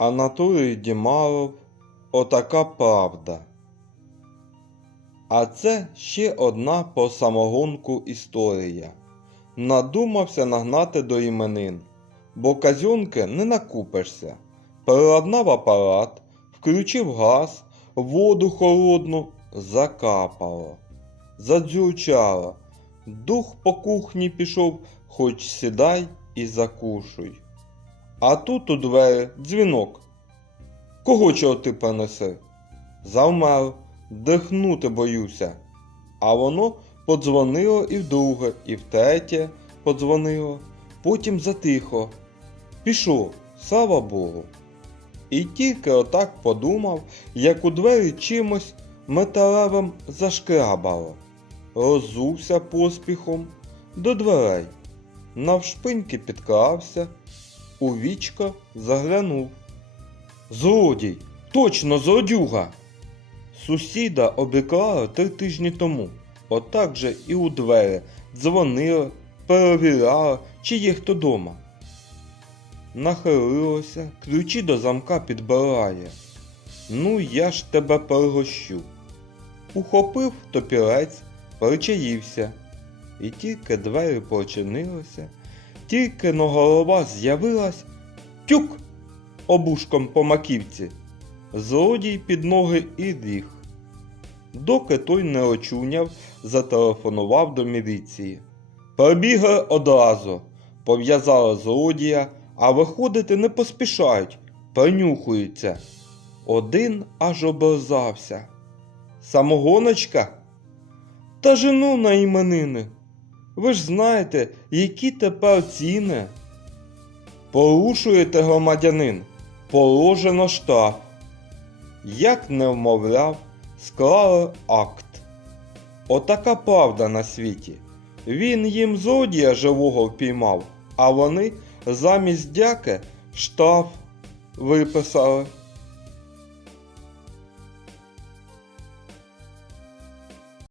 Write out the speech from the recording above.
Анатолій Дімаров Отака правда. А це ще одна по самогонку історія. Надумався нагнати до іменин, бо казюнки не накупишся. Переладнав апарат, включив газ, воду холодну закапало. Задзюрчало. Дух по кухні пішов, хоч сідай і закушуй. А тут у двері дзвінок. Кого чого ти принеси? Завмер, дихнути боюся. А воно подзвонило і вдруге, і втретє подзвонило, потім затихо. Пішов, слава Богу. І тільки отак подумав, як у двері чимось металевим зашкрабало. Розувся поспіхом до дверей. Навшпиньки підкрався, у вічко заглянув. Злодій, точно злодюга. Сусіда обікрали три тижні тому. Отак же і у двері дзвонили, перевіряли, чи є хто дома. Нахилилося, ключі до замка підбирає. Ну, я ж тебе перегощу. Ухопив топірець, причаївся. І тільки двері починилися, тільки но голова з'явилась, тюк обушком по маківці. Злодій під ноги і ліг. Доки той не очуняв, зателефонував до міліції. Прибігли одразу, пов'язали злодія, а виходити не поспішають, принюхуються. Один аж образався. Самогоночка? Та жену на іменини. Ви ж знаєте, які тепер ціни. Порушуєте громадянин, положено штраф. Як не вмовляв, склали акт. Отака правда на світі. Він їм злодія живого впіймав, а вони замість дяки штраф виписали.